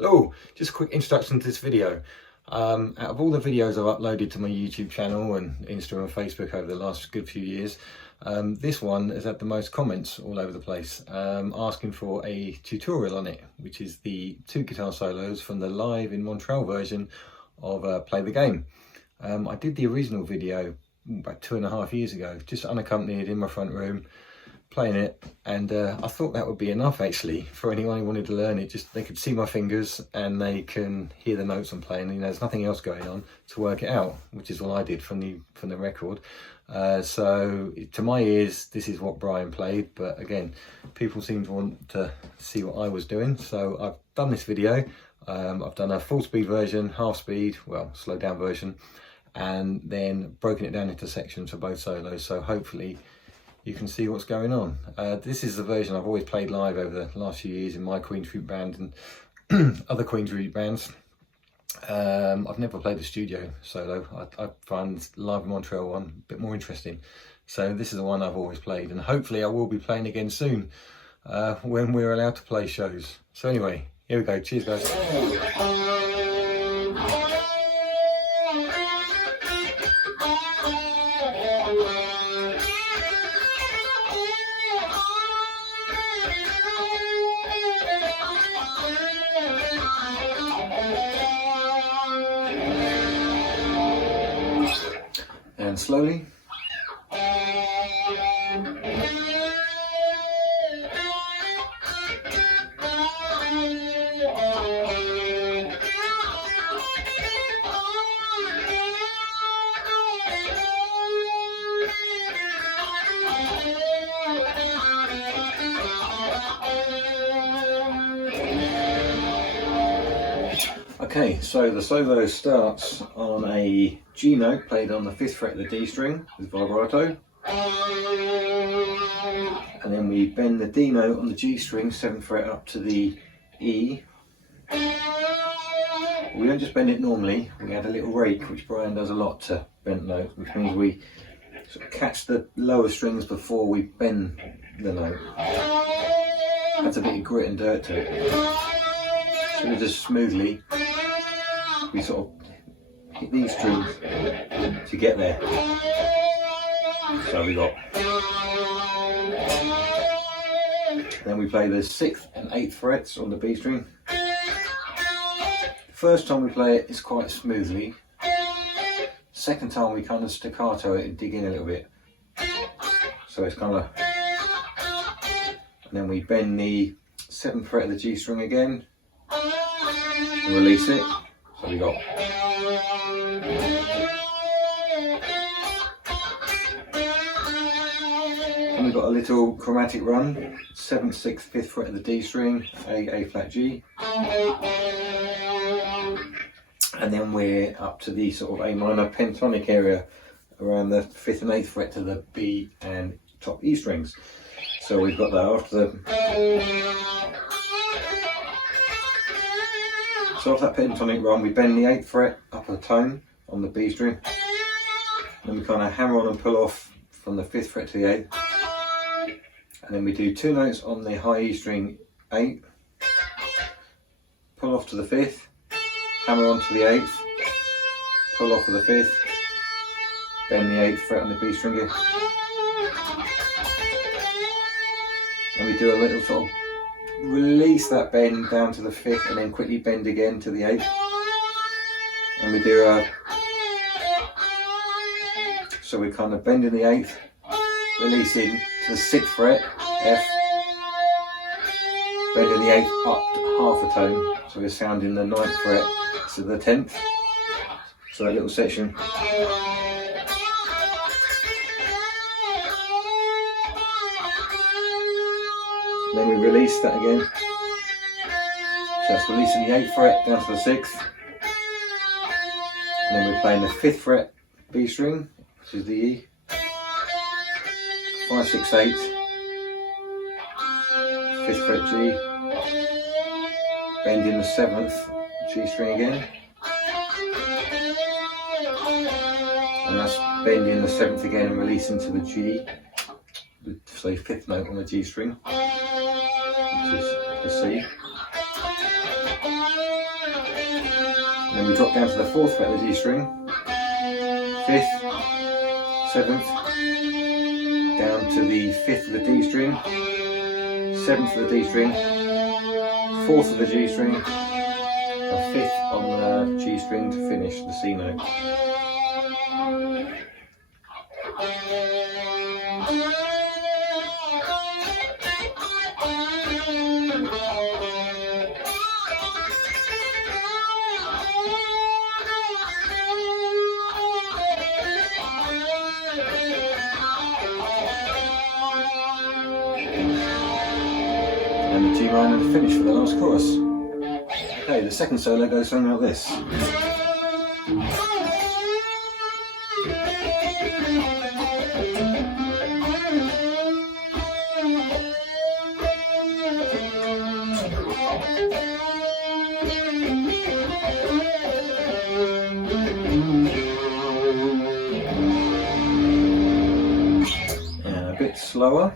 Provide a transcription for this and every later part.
Hello, just a quick introduction to this video. Out of all the videos I've uploaded to my YouTube channel and Instagram and Facebook over the last good few years, this one has had the most comments all over the place, asking for a tutorial on it, which is the 2 guitar solos from the live in Montreal version of Play the Game. I did the original video about 2.5 years ago, just unaccompanied in my front room, playing it, and I thought that would be enough actually for anyone who wanted to learn it. Just they could see my fingers and they can hear the notes I'm playing. You know, there's nothing else going on to work it out, which is what I did from the record. So to my ears, this is what Brian played, but again, people seem to want to see what I was doing, so I've done this video. I've done a full speed version, half speed, well, slowed down version, and then broken it down into sections for both solos, so hopefully you can see what's going on. This is the version I've always played live over the last few years in my Queen Tribute band and other Queen Tribute bands. I've never played the studio solo. I find live in Montreal one a bit more interesting. So this is the one I've always played, and hopefully I will be playing again soon when we're allowed to play shows. So anyway, here we go. Cheers guys. And slowly. Okay, so the solo starts on a G note played on the 5th fret of the D string with vibrato, and then we bend the D note on the G string 7th fret up to the E. We don't just bend it normally, we add a little rake, which Brian does a lot to bent notes, which means we sort of catch the lower strings before we bend the note. Adds a bit of grit and dirt to it. So we just smoothly, we sort of hit these strings to get there. So we got, then we play the 6th and 8th frets on the B string. The first time we play it is quite smoothly. Second time we kind of staccato it and dig in a little bit. So it's kind of, and then we bend the 7th fret of the G string again and release it. So we got, and we've got a little chromatic run, 7th, 6th, 5th fret of the D string, A flat G, and then we're up to the sort of A minor pentatonic area around the 5th and 8th fret to the B and top E strings. So we've got that after the, so off that pentatonic run, we bend the 8th fret up a tone on the B string, then we kind of hammer on and pull off from the 5th fret to the 8th, and then we do 2 notes on the high E string 8, pull off to the 5th, hammer on to the 8th, pull off to the 5th, bend the 8th fret on the B string again, and we do a little sort of release that bend down to the 5th and then quickly bend again to the 8th, and we do a, so we kind of bend in the 8th, releasing to the 6th fret, F, bend in the 8th up half a tone, so we're sounding the 9th fret to the 10th, so that little section. Then we release that again, so that's releasing the 8th fret down to the 6th, and then we're playing the 5th fret B string, which is the E, 5, 6, 8, 5th fret G, bending the 7th G string again, and that's bending the 7th again and releasing to the G, so 5th note on the G string, which is the C. we drop down to the 4th fret of the G string, 5th, 7th, down to the 5th of the D string, 7th of the D string, 4th of the G string, and 5th on the G string to finish the C note. And the G minor to finish for the last chorus. Okay, the second solo goes something like this. And a bit slower.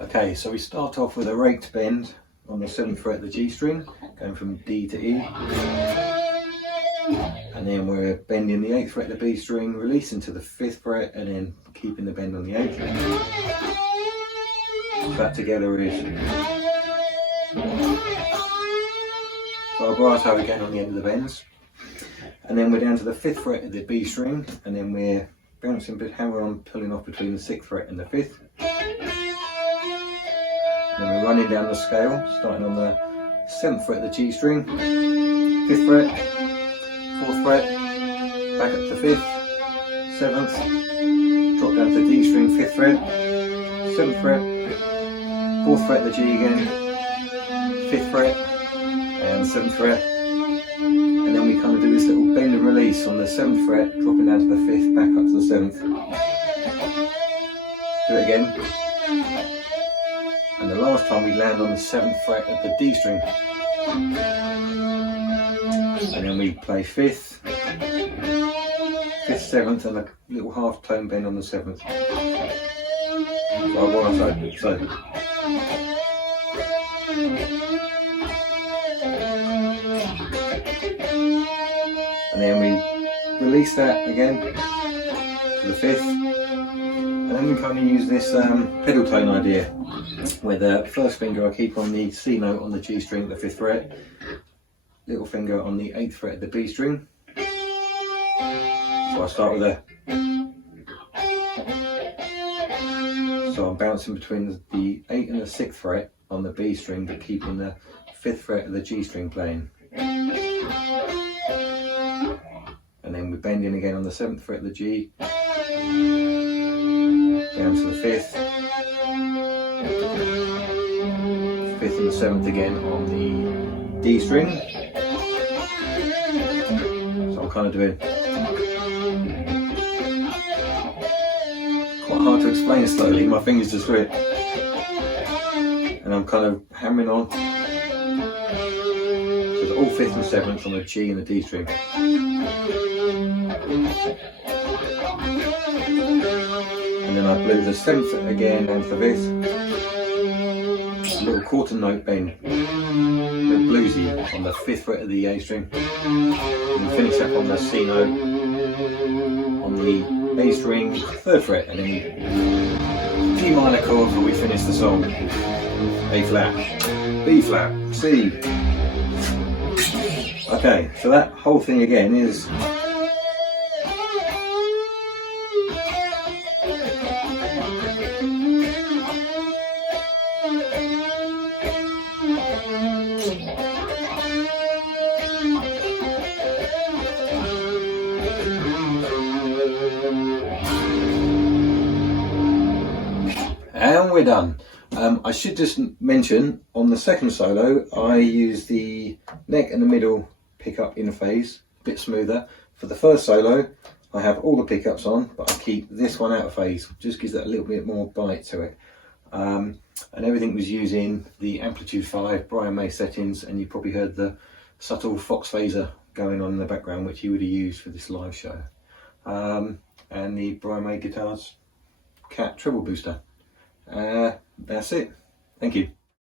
Okay, so we start off with a raked bend on the 7th fret of the G string, going from D to E. And then we're bending the 8th fret of the B string, releasing to the 5th fret, and then keeping the bend on the 8th. So that together is vibrato again on the end of the bends. And then we're down to the 5th fret of the B string, and then we're bouncing, but hammer on, pulling off between the 6th fret and the 5th. And then we're running down the scale, starting on the 7th fret of the G string, 5th fret, 4th fret, back up to the 5th, 7th, drop down to the D string, 5th fret, 7th fret, 4th fret of the G again, 5th fret, and 7th fret. And then we kind of do this little bend and release on the 7th fret, dropping down to the 5th, back up to the 7th. Do it again. And the last time we land on the 7th fret of the D string. And then we play 5th, 5th, 7th, and a little half tone bend on the 7th. So. And then we release that again to the 5th. And then we kind of use this pedal tone idea, where the first finger I keep on the C note on the G string at the 5th fret, little finger on the 8th fret of the B string. So I start with a, so I'm bouncing between the 8th and the 6th fret on the B string, but keeping the 5th fret of the G string playing. And then we're bending again on the 7th fret of the G, down to the 5th, 5th and the 7th again on the D string. So I'm kind of doing, quite hard to explain slowly, my fingers just do it. And I'm kind of hammering on. So it's all 5th and 7th on the G and the D string. And then I blew the 7th again down to the 5th. A little quarter note bend, a bit bluesy on the 5th fret of the A string. And finish up on the C note on the A string, 3rd fret, and then G minor chord where we finish the song. A flat, B flat, C. Okay, so that whole thing again is and we're done. I should just mention, on the second solo, I use the neck and the middle pickup in phase, a bit smoother. For the first solo, I have all the pickups on, but I keep this one out of phase, just gives that a little bit more bite to it. And everything was using the Amplitude 5 Brian May settings, and you probably heard the subtle Fox phaser going on in the background, which he would have used for this live show. And the Brian May Guitars Cat treble booster. That's it. Thank you.